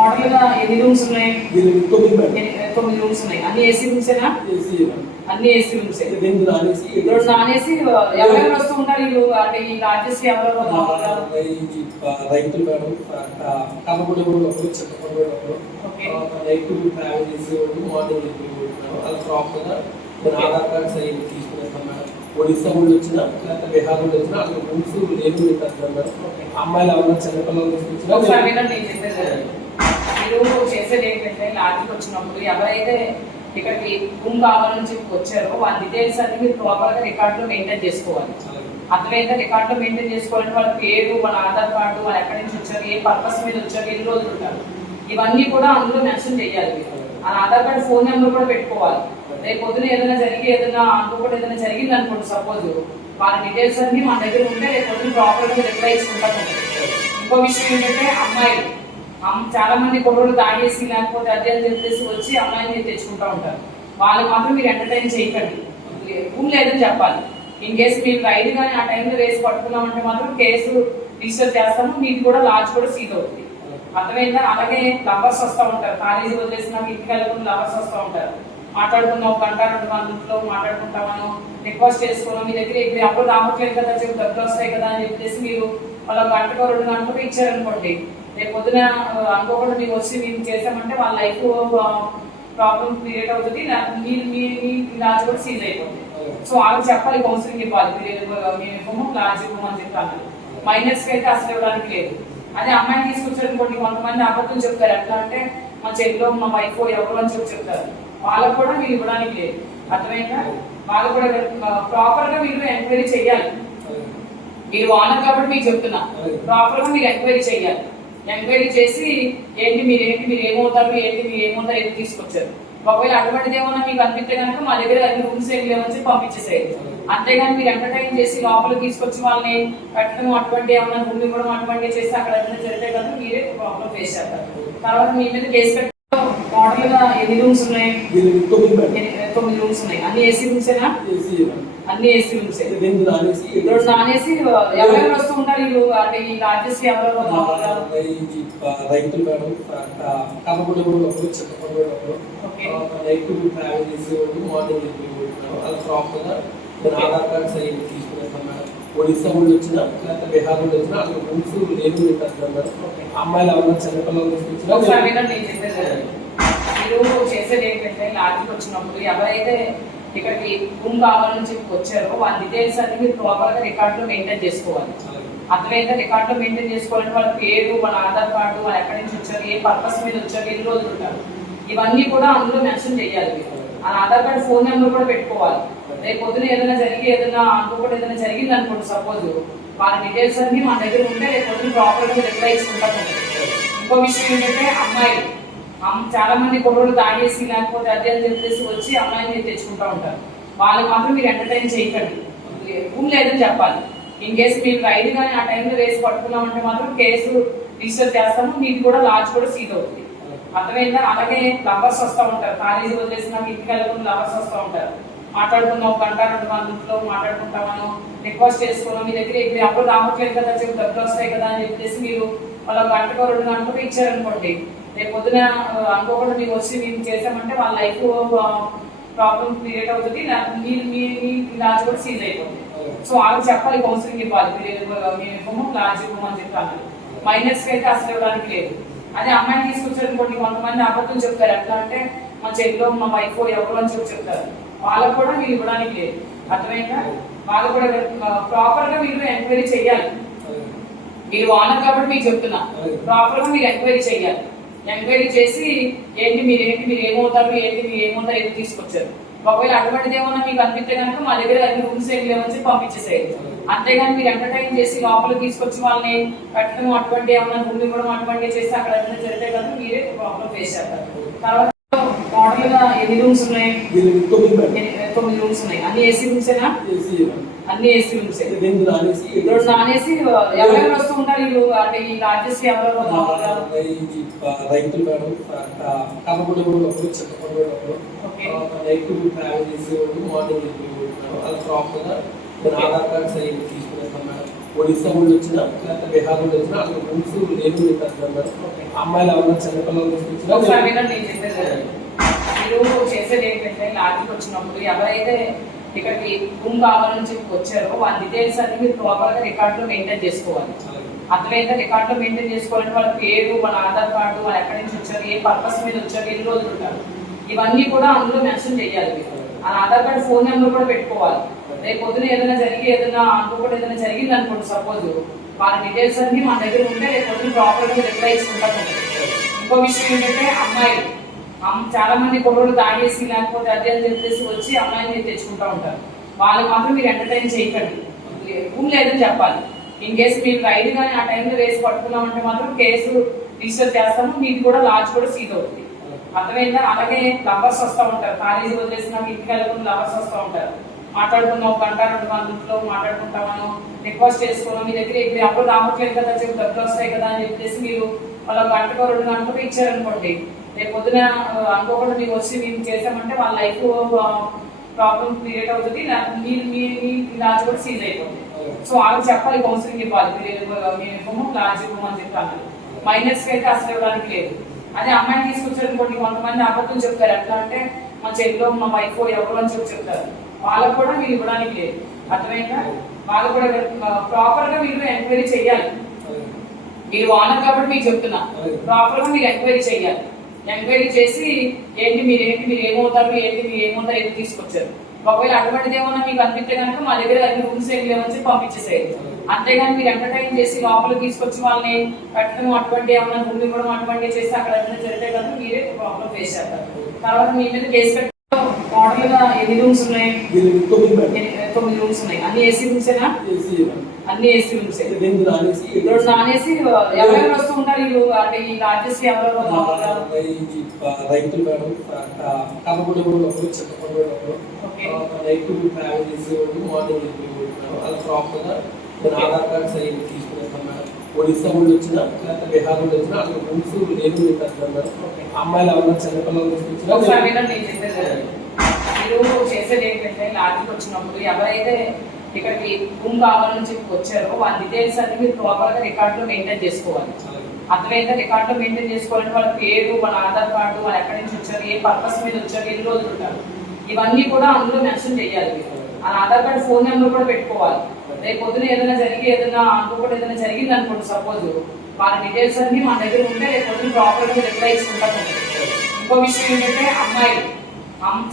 టోటల్గా ఎన్ని రూమ్స్ ఉన్నాయి? తొమ్మిది రూమ్స్ ఉన్నాయి. అన్ని ఏసీ రూమ్సేనా? ఏసీ మేడం అన్ని ఏసీ రూమ్సే. రెండు నాన్ ఏసీ. ఎవరెవరు వస్తూ ఉంటారు వీళ్ళు అంటే ఈ రాజేష్ ఎవరెవరు రైతులు మేడం కలపూడి కూడా ఒకరు చెప్పకుండా కూడా ఒకరు. ఓకే. నైట్ ట్రావెల్ మార్నింగ్ నేను ఆధార్ తీసుకునేస్తాను మేడం. ఒడిస్సా కూడా వచ్చినా లేకపోతే బీహార్ కూడా వచ్చినా అక్కడ రూమ్స్ పెట్టారు మేడం. అమ్మాయిలు ఎవరైనా చిన్నపిల్లలు తీసుకొచ్చినా వినండి చేసేది ఏంటంటే లాడ్జ్కి వచ్చినప్పుడు ఎవరైతే ఇక్కడికి రూమ్ కావాలని చెప్పి వచ్చారో వాళ్ళ డీటెయిల్స్ అన్ని మీరు ప్రాపర్గా రికార్డ్లో మెయింటైన్ చేసుకోవాలి. అర్థమైతే రికార్డ్లో మెయింటైన్ చేసుకోవాలంటే వాళ్ళ పేరు వాళ్ళ ఆధార్ కార్డు వాళ్ళు ఎక్కడి నుంచి వచ్చారు ఏ పర్పస్ మీద వచ్చారు ఎన్ని రోజులు ఉంటారు? ఇవన్నీ కూడా అందులో మెన్షన్ చేయాలి. మీరు ఆ ఆధార్ కార్డు ఫోన్ నెంబర్ కూడా పెట్టుకోవాలి. రేపు పొద్దున ఏదైనా జరిగి ఏదైనా అనుకోకుండా ఏదైనా జరిగింది అనుకోండి సపోజ్ వాళ్ళ డీటెయిల్స్ అన్ని మన దగ్గర ఉంటే రేపు పొద్దున ప్రాపర్గా రిప్లై ఇచ్చుకుంటాం ఇంకో విషయం ఏంటంటే అమ్మాయిలు. చాలా మంది కుర్రోళ్ళు తాగేసి లేకపోతే అదే అని చెప్పేసి వచ్చి అమ్మాయిని తెచ్చుకుంటూ ఉంటారు. వాళ్ళు మాత్రం మీరు ఎంటర్టైన్ చేయకండి. రూమ్ లేదని చెప్పాలి. ఇన్ కేసు మీరు రైడ్ కానీ ఆ టైంలో రేసి పట్టుకున్నామంటే మాత్రం కేసు రిజిస్టర్ చేస్తాము మీకు కూడా లాడ్జ్ కూడా సీల్ అవుతుంది. అర్థమైందా? అలాగే లవర్స్ వస్తూ ఉంటారు. కాలేజీ వదిలేసినాక ఇంటికి వెళ్ళకుండా లవర్స్ వస్తూ ఉంటారు. మాట్లాడుకున్న ఒక గంట రెండు గంటల్లో మాట్లాడుకుంటామను రిక్వెస్ట్ చేసుకున్నాం మీ దగ్గర ఇప్పుడు అప్పుడు రావట్లేదు కదా చెప్పి డబ్బులు వస్తాయి కదా అని చెప్పేసి మీరు వాళ్ళ గంటకో రెండు గంటలకు ఇచ్చారనుకోండి రేపు పొద్దున అనుకోకుండా నీకు వచ్చి మేము చేసామంటే వాళ్ళ లైఫ్ ప్రాబ్లం క్రియేట్ అవుతుంది మీ మీ మీ లాజ్ కూడా సీజ్ అయిపోతుంది. సో వాళ్ళకి చెప్పాలి కౌన్సిలింగ్ ఇవ్వాలి మీరు మీ ఇవ్వము లాజ్ ఇవ్వము అని చెప్పాలి. మైనస్ అయితే అసలు ఇవ్వడానికి లేదు. అదే అమ్మాయిని తీసుకొచ్చారనుకోండి కొంతమంది అబద్ధం చెప్తారు. ఎట్లా అంటే మా చెల్లిలో మా వైఫ్ ఎవరు అని చెప్పి చెప్తారు. వాళ్ళకు కూడా మీరు ఇవ్వడానికి లేదు. అర్థమైందా? వాళ్ళు కూడా ప్రాపర్గా మీరు ఎంక్వైరీ చేయాలి మీరు ఓనర్ కాబట్టి మీకు చెప్తున్నా. ప్రాపర్గా మీరు ఎంక్వైరీ చేయాలి. ఎంక్వైరీ చేసి ఏంటి మీరు ఏంటి మీరు ఏమవుతారు ఏంటి మీరు ఏమవుతారు ఏంటి తీసుకొచ్చారు. ఒకవేళ అటువంటిది ఏమన్నా మీకు అనిపిస్తే కనుక మా దగ్గర అన్ని రూమ్స్ ఏం లేవని చెప్పి పంపించేసేయండి. అంతేగాని మీరు ఎంటర్టైన్ చేసి లోపల తీసుకొచ్చి వాళ్ళని పెట్టడం అటువంటి ఏమన్నా రూమ్ ఇవ్వడం అటువంటివి చేసి అక్కడ ఏదైనా జరిగితే కనుక మీరే ప్రాబ్లం ఫేస్ చేస్తారు. తర్వాత మీ మీద కేసు టోటల్గా ఎన్ని రూమ్స్ ఉన్నాయి? తొమ్మిది రూమ్స్ ఉన్నాయి. అన్ని ఏసీ రూమ్సేనా ఏసీ మేడం. అన్ని ఏసీ రూమ్సే రెండు నాన్ ఏసీ ఎవరెవరు వస్తూ ఉంటారు వీళ్ళు అంటే ఈ రాజేష్ ఎవరెవరు రైతులు మేడం ఒకరు చెప్పకుండా. నైట్ ట్రావెల్ చేసేవాడు మార్నింగ్ అలా నేను ఆధార్ కార్డ్ సైన్ తీసుకునేస్తాను మేడం. ఒడిస్సా కూడా వచ్చినా లేకపోతే బీహార్ కూడా వచ్చినా అక్కడ రూమ్స్ పెట్టారు మేడం. అమ్మాయిలు ఎవరైనా చిన్నపిల్లలు ఒకసారి వాళ్ళు చేసేది ఏంటంటే లాడ్జ్కి వచ్చినప్పుడు ఎవరైతే ఇక్కడికి రూమ్ కావాలని చెప్పి వచ్చారో వాళ్ళ డీటెయిల్స్ అన్ని మీరు ప్రాపర్గా రికార్డ్లో మెయింటైన్ చేసుకోవాలి. అర్థమైతే రికార్డ్లో మెయింటైన్ చేసుకోవాలంటే వాళ్ళ పేరు వాళ్ళ ఆధార్ కార్డు వాళ్ళు ఎక్కడి నుంచి వచ్చారు ఏ పర్పస్ మీద వచ్చారు ఎన్ని రోజులు ఉంటారు? ఇవన్నీ కూడా అందులో మెన్షన్ చేయాలి మీరు. ఆ ఆధార్ కార్డు ఫోన్ నెంబర్ కూడా పెట్టుకోవాలి. రేపు పొద్దున ఏదైనా జరిగి ఏదైనా అనుకోకుండా ఏదైనా జరిగింది అనుకోండి సపోజ్ వాళ్ళ డీటెయిల్స్ అన్ని మన దగ్గర ఉంటే రేపు పొద్దున ప్రాపర్గా రిప్లై ఇచ్చుకుంటాం ఇంకో విషయం ఏంటంటే అమ్మాయిలు. చాలా మంది కుర్రోళ్ళు తాగేసి లేకపోతే అదే అని చెప్పేసి వచ్చి అమ్మాయిని తెచ్చుకుంటా ఉంటారు. వాళ్ళకి మాత్రం మీరు ఎంటర్టైన్ చేయకండి. రూమ్ లేదని చెప్పాలి. ఇన్ కేసు మీరు రైడ్ కానీ ఆ టైంలో రేసి పట్టుకున్నామంటే మాత్రం కేసు రిజిస్టర్ చేస్తాము మీకు కూడా లాడ్జ్ కూడా సీల్ అవుతుంది. అర్థమైందా? అలాగే లవర్స్ వస్తూ ఉంటారు. కాలేజీ వదిలేసినాక ఇంటికి వెళ్ళకుండా లవర్స్ వస్తూ ఉంటారు. మాట్లాడుకున్న ఒక గంట రెండు గంటల్లో మాట్లాడుకుంటామను రిక్వెస్ట్ చేసుకున్నాం మీ దగ్గర ఇప్పుడు అప్పుడు రావట్లేదు కదా చెప్పి డబ్బులు వస్తాయి కదా అని చెప్పేసి మీరు వాళ్ళ గంటకో రెండు గంటలకు ఇచ్చారనుకోండి. రేపు పొద్దున అనుకోకుండా మీకు వచ్చి మేము చేసామంటే వాళ్ళ లైఫ్ ప్రాబ్లం క్రియేట్ అవుతుంది మీరు మీ మీ లాజ్ కూడా సీజ్ అయిపోతుంది. సో వాళ్ళకి చెప్పాలి కౌన్సిలింగ్ ఇవ్వాలి. మీరు మేము ఇవ్వము లాజ్ ఇవ్వము అని చెప్తాను మైనర్స్కి అయితే అసలు ఇవ్వడానికి లేదు. అదే అమ్మాయిని తీసుకొచ్చారనుకోండి కొంతమంది అబద్ధం చెప్తారు. ఎట్లా అంటే మా చెల్లిలో మా వైఫ్ ఎవరు అని చెప్పి చెప్తారు. వాళ్ళకు కూడా మీరు ఇవ్వడానికి లేదు. అర్థమైందా? వాళ్ళు కూడా ప్రాపర్గా మీరు ఎంక్వైరీ చేయాలి మీరు వానర్ కాబట్టి మీకు చెప్తున్నా. ప్రాపర్గా మీరు ఎంక్వైరీ చేయాలి ఎంక్వైరీ చేసి ఏంటి మీరు ఏంటి మీరు ఏమవుతారు ఏంటి మీరు ఏమవుతారు ఏది తీసుకొచ్చారు. ఒకవేళ అటువంటిది ఏమన్నా మీకు అనిపిస్తే కనుక మా దగ్గర అన్ని రూమ్స్ ఏమి లేవని చెప్పి పంపించేసేయండి. అంతేగాని మీరు ఎంటర్టైన్ చేసి లోపలికి తీసుకొచ్చి వాళ్ళని పెట్టడం అటువంటి ఏమన్నా రూమ్ ఇవ్వడం అటువంటివి చేసి అక్కడ ఏదైనా జరిగితే కనుక మీరే ప్రాబ్లం ఫేస్ చేస్తారు. తర్వాత టోటల్గా ఎన్ని రూమ్స్ ఉన్నాయి? తొమ్మిది రూమ్స్. ఉన్నాయి. అన్ని ఏసీ మేడం అన్ని ఏసీ రూమ్సే. రెండు నాన్ ఏసీ ఎవరెవరు వస్తూ ఉంటారు వీళ్ళు? అంటే ఈ రాజేష్ ఎవరెవరు రైతులు మేడం కలపూడి కూడా ఒకరు చెప్పకుండా కూడా ఒకరు. ఓకే. నైట్ ట్రావెల్ మార్నింగ్ అలా నేను ఆధార్ కార్డ్ సైన్ తీసుకునేస్తాను మేడం. ఒడిస్సా కూడా వచ్చినా లేకపోతే బీహార్ కూడా వచ్చినా అక్కడ రూమ్స్ మేడం. అమ్మాయిలు ఎవరైనా చిన్నపిల్లలు తీసుకొచ్చినా మీరు చేసేది ఏంటంటే లాడ్జ్కి వచ్చినప్పుడు ఎవరైతే ఇక్కడికి రూమ్ కావాలని చెప్పి వచ్చారో వాళ్ళ డీటెయిల్స్ అన్ని మీరు ప్రాపర్గా రికార్డ్లో మెయింటైన్ చేసుకోవాలి. అర్థమైతే రికార్డ్లో మెయింటైన్ చేసుకోవాలంటే వాళ్ళ పేరు వాళ్ళ ఆధార్ కార్డు వాళ్ళు ఎక్కడి నుంచి వచ్చారు ఏ పర్పస్ మీద వచ్చారు ఎన్ని రోజులు ఉంటారు? ఇవన్నీ కూడా అందులో మెన్షన్ చేయాలి. మీరు ఆ ఆధార్ కార్డు ఫోన్ నెంబర్ కూడా పెట్టుకోవాలి. రేపు పొద్దున ఏదైనా జరిగి ఏదైనా అనుకోకుండా ఏదైనా జరిగింది అనుకోండి సపోజ్. వాళ్ళ డీటెయిల్స్ అన్ని మన దగ్గర ఉంటే రేపు పొద్దున ప్రాపర్గా రిప్లై ఇచ్చుకుంటాం ఇంకో విషయం ఏంటంటే అమ్మాయిలు. అమ్- చాలా మంది కుర్రోళ్ళు తాగేసి లేకపోతే అదే అని చెప్పేసి వచ్చి అమ్మాయిని తెచ్చుకుంటూ ఉంటారు. వాళ్ళకి మాత్రం మీరు ఎంటర్టైన్ చేయకండి. రూమ్ లేదని చెప్పాలి. ఇన్ కేసు మీరు రైడ్ కానీ ఆ టైంలో వేసి పట్టుకున్నామంటే మాత్రం కేసు రిజిస్టర్ చేస్తాము మీకు కూడా లాడ్జ్ కూడా సీజ్ అవుతుంది. అర్థమైందా? అలాగే లవర్స్ వస్తూ ఉంటారు. కాలేజీ వదిలేసినాక ఇంటికి వెళ్ళకుండా లవర్స్ వస్తూ ఉంటారు. మాట్లాడుకున్న ఒక గంట రెండు గంటల్లో మాట్లాడుకుంటామను రిక్వెస్ట్ చేసుకున్నాం మీ దగ్గర ఇప్పుడు అప్పుడు రావట్లేదు కదా చెప్పి డబ్బులు వస్తాయి కదా అని చెప్పేసి మీరు వాళ్ళ గంటకో రెండు గంటలకు ఇచ్చారనుకోండి రేపు పొద్దున అనుకోకుండా మీకు వచ్చి మేము చేసామంటే వాళ్ళ లైఫ్ ప్రాబ్లం క్రియేట్ అవుతుంది మీ మీ లాజ్ కూడా సీజ్ అయిపోతుంది. సో వాళ్ళకి చెప్పాలి కౌన్సిలింగ్ ఇవ్వాలి. మీరు మేము ఇవ్వము లాజ్ ఇవ్వము అని చెప్పాను మైనర్స్ అయితే అసలు ఇవ్వడానికి లేదు. అదే అమ్మాయిని తీసుకొచ్చారనుకోండి కొంతమంది అబద్ధం చెప్తారు. ఎట్లా అంటే మా చెల్లిలో మా వైఫ్ ఎవరు అని చెప్పి చెప్తారు. వాళ్ళకు కూడా మీరు ఇవ్వడానికి లేదు. అర్థమైందా? వాళ్ళు కూడా ప్రాపర్గా మీరు ఎంక్వైరీ చేయాలి. మీరు వానర్ కాబట్టి మీకు చెప్తున్నా. ప్రాపర్గా మీరు ఎంక్వైరీ చేయాలి. ఎంక్వైరీ చేసి ఏంటి మీరు ఏంటి మీరు ఏమవుతారు ఏంటి మీరు ఏమవుతారు ఏది తీసుకొచ్చారు. ఒకవేళ అటువంటిది ఏమన్నా మీకు అనిపిస్తే కనుక మా దగ్గర అన్ని రూమ్స్ ఏం లేవని చెప్పి పంపించేసేయండి. అంతేగాని మీరు ఎంటర్టైన్ చేసి లోపలికి తీసుకొచ్చి వాళ్ళని పెట్టడం అటువంటి ఏమన్నా రూమ్ ఇవ్వడం అటువంటివి చేసి అక్కడ ఏమైనా జరిగితే కనుక మీరే ప్రాబ్లం ఫేస్ చేస్తారు. తర్వాత మీ మీద కేసు కట్టి టోటల్గా ఎన్ని రూమ్స్ ఉన్నాయి? తొమ్మిది రూమ్స్ ఉన్నాయి. అన్ని ఏసీ రూమ్సేనా. అన్ని ఏసీ రూమ్సే రెండు ఎవరెవరు వస్తూ ఉంటారు వీళ్ళు? అంటే ఈ రాజేష్ ఎవరెవరు రైతులు మేడం కర్రపూడి కూడా ఒకరు చిన్నపూడి కూడా ఒకరు. ఓకే. నైట్ ట్రావెల్ చేసేవాళ్ళు మార్నింగ్ అలా నేను ఆధార్ కార్డ్ సైన్ తీసుకునేస్తాం మేడం ఒడిస్సా వాళ్ళు వచ్చినా లేకపోతే బీహార్ వాళ్ళు వచ్చినా అక్కడ రూమ్స్ లేదు మేడం అమ్మాయిలు ఎవరైనా చిన్నపిల్లలు తీసుకొచ్చినా చేసేది ఏంటంటే లాడ్జ్కి వచ్చినప్పుడు ఎవరైతే ఇక్కడికి రూమ్ కావాలని చెప్పి వచ్చారో వాళ్ళ డీటెయిల్స్ అన్ని మీరు ప్రాపర్గా రికార్డ్లో మెయింటైన్ చేసుకోవాలి. అర్థమైతే రికార్డ్లో మెయింటైన్ చేసుకోవాలంటే వాళ్ళ పేరు వాళ్ళ ఆధార్ కార్డు వాళ్ళు ఎక్కడి నుంచి వచ్చారు ఏ పర్పస్ మీద వచ్చారు ఎన్ని రోజులు ఉంటారు? ఇవన్నీ కూడా అందులో మెన్షన్ చేయాలి మీరు. ఆ ఆధార్ కార్డు ఫోన్ నెంబర్ కూడా పెట్టుకోవాలి. రేపు పొద్దున ఏదైనా జరిగి ఏదైనా అనుకోకుండా ఏదైనా జరిగింది అనుకోండి సపోజ్ వాళ్ళ డీటెయిల్స్ అన్ని మన దగ్గర ఉంటే రేపు పొద్దున ప్రాపర్గా రిప్లై ఇచ్చుకుంటాం. ఇంకో విషయం ఏంటంటే అమ్మాయిలు.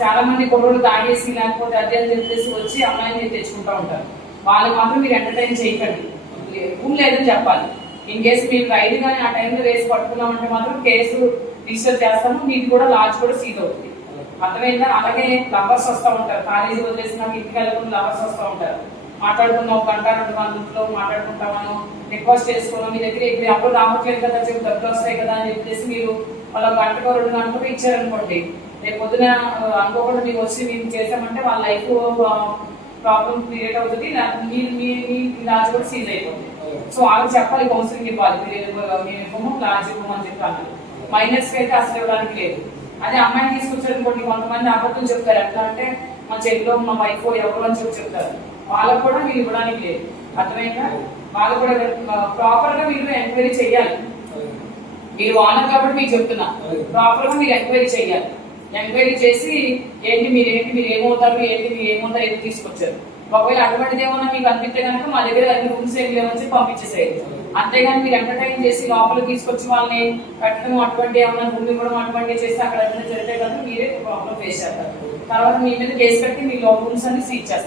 చాలా మంది కుర్రోళ్ళు తాగేసి లేకపోతే అదే అని చెప్పేసి వచ్చి అమ్మాయిని తెచ్చుకుంటా ఉంటారు. వాళ్ళకి మాత్రం మీరు ఎంటర్టైన్ చేయకండి. రూమ్ లేదని చెప్పాలి. ఇన్ కేసు మీరు రైడ్ కానీ ఆ టైంలో వేసి పట్టుకున్నామంటే మాత్రం కేసు రిజిస్టర్ చేస్తాము మీకు కూడా లాడ్జ్ కూడా సీజ్ అవుతుంది. అర్థమైందా? అలాగే లవర్స్ వస్తూ ఉంటారు. కాలేజీ వదిలేసినాక ఇంటికి వెళ్ళకుండా లవర్స్ వస్తూ ఉంటారు. మాట్లాడుకున్నావు ఒక గంట రెండు గంటల్లో మాట్లాడుకుంటామను రిక్వెస్ట్ చేసుకున్నాం మీ దగ్గర ఇప్పుడు అప్పుడు రావట్లేదు కదా చెప్పి డబ్బులు వస్తాయి కదా అని చెప్పేసి మీరు వాళ్ళ గంటకో రెండు గంటలకు ఇచ్చారనుకోండి. రేపు పొద్దున అనుకోకుండా మీకు వచ్చి మేము చేసామంటే వాళ్ళ లైఫ్ ప్రాబ్లం క్రియేట్ అవుతుంది మీరు మీ మీ మీ లాజ్ కూడా సీజ్ అయిపోతుంది. సో వాళ్ళకి చెప్పాలి కౌన్సిలింగ్ ఇవ్వాలి. మీరు మీ ఇవ్వము లాజ్ ఇవ్వము అని చెప్పాను మైనర్స్ అయితే అసలు ఇవ్వడానికి లేదు. అదే అమ్మాయిని తీసుకొచ్చారనుకోండి కొంతమంది అబద్ధం చెప్తారు. ఎట్లా అంటే మా చెల్లిలో మా వైఫ్ ఎవరు అని చెప్పి చెప్తారు. వాళ్ళకు కూడా మీరు ఇవ్వడానికి లేదు. అర్థమైందా? వాళ్ళు కూడా ప్రాపర్గా మీరు ఎంక్వైరీ చేయాలి. మీరు ఓనర్ కాబట్టి మీకు చెప్తున్నా. ప్రాపర్గా మీరు ఎంక్వైరీ చేయాలి. ఎంక్వైరీ చేసి ఏంటి మీరు ఏంటి మీరు ఏమవుతారు ఏంటి మీరు ఏమవుతారు ఏంటి తీసుకొచ్చారు. ఒకవేళ అటువంటిది ఏమన్నా మీకు అనిపిస్తే కనుక మా దగ్గర అన్ని రూమ్స్ ఏం లేవని చెప్పి పంపించేసేయండి. అంతేగాని మీరు ఎంటర్టైన్ చేసి లోపల తీసుకొచ్చి వాళ్ళని పెట్టడం అటువంటి ఏమన్నా రూమ్ ఇవ్వడం అటువంటి చేసి అక్కడ ఏమైనా జరిగితే కనుక మీరే ప్రాబ్లం ఫేస్ చేస్తారు. తర్వాత మీ మీద కేసు కట్టి మీ రూమ్స్ అన్ని సీజ్ చేస్తారు.